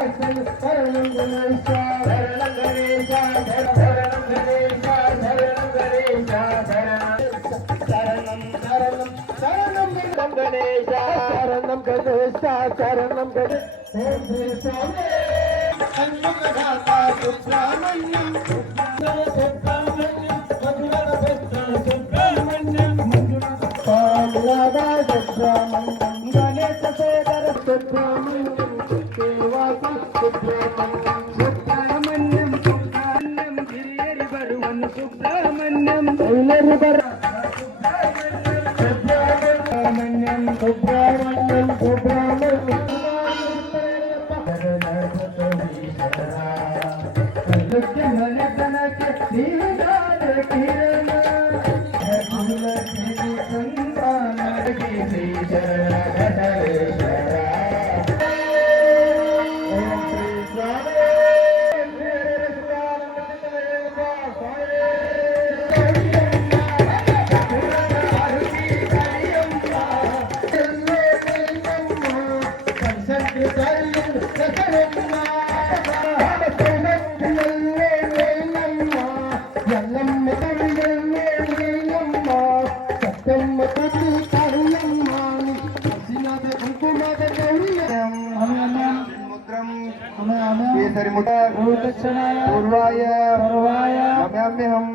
ಶರಣಂ ಗಣೇಶ ಶರಣಂ ಗಣೇಶ ಶರಣಂ ಗಣೇಶ ಶರಣಂ ಗಣೇಶ ಶರಣಂ ಶರಣಂ ಶರಣಂ ಗಣೇಶ ಶರಣಂ ಗಣೇಶ ಶರಣಂ ಗಣೇಶ ಓಂ ಶ್ರೀ ಸ್ವಾಮಿ ಷಣ್ಮುಖದಾತ ಸುಬ್ರಹ್ಮಣ್ಯಂ ಸುಬ್ರಹ್ಮಣ್ಯಂ ಮಧುರದ ಭಕ್ತ ಸುಬ್ರಹ್ಮಣ್ಯಂ ಪಾಲದ ಸುಬ್ರಹ್ಮಣ್ಯಂ ಗಣೇಶ ಸೋದರ ಸುಬ್ರಹ್ಮಣ್ಯಂ ದೇವಾಸ ಸುಬ್ರಹ್ಮಣ್ಯಂ ಸುಬ್ರಹ್ಮಣ್ಯಂ ಸುಬ್ರಹ್ಮಣ್ಯಂ ಹಿರಿಯರಿ ಬರುವನು ಸುಬ್ರಹ್ಮಣ್ಯಂ ಎಲ್ಲರೂ ಬರ ಸುಬ್ರಹ್ಮಣ್ಯಂ ಸುಬ್ರಹ್ಮಣ್ಯಂ ಸುಬ್ರಹ್ಮಣ್ಯಂ ಮನೆತನಕ್ಕೆ ನೀನಾದ ಕಿರಣ ಸಂತಾನಕ್ಕೆ ಶ್ರೀ ಶರಣೇಶ್ವರ ಓಂ ಶ್ರೀ ಸ್ವಾಮಿ पूर्वाय नम्याम्यहम्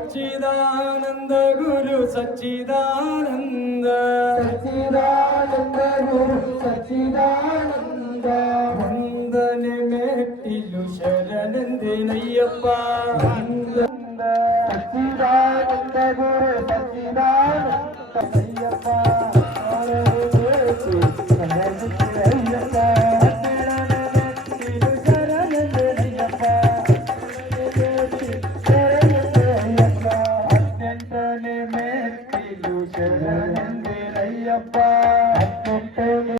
सच्चिदानंद गुरु सच्चिदानंद ಗುರು ಸಚ್ಚಿದಾನಂದ ವಂದನೆ ಮೆಟ್ಟಿಲು ಶರಣೆಂದೇನಯ್ಯಪ್ಪ ಸಚ್ಚಿದಾನಂದ ಗುರು ಸಚ್ಚಿದಾನಂದ ಅಯ್ಯಪ್ಪ ಅತ್ಯಂತನೇ ಮೆಟ್ಟಿಲು ಶರಣೆಂದೇನಯ್ಯಪ್ಪ ಅತ್ಯಂತನೇ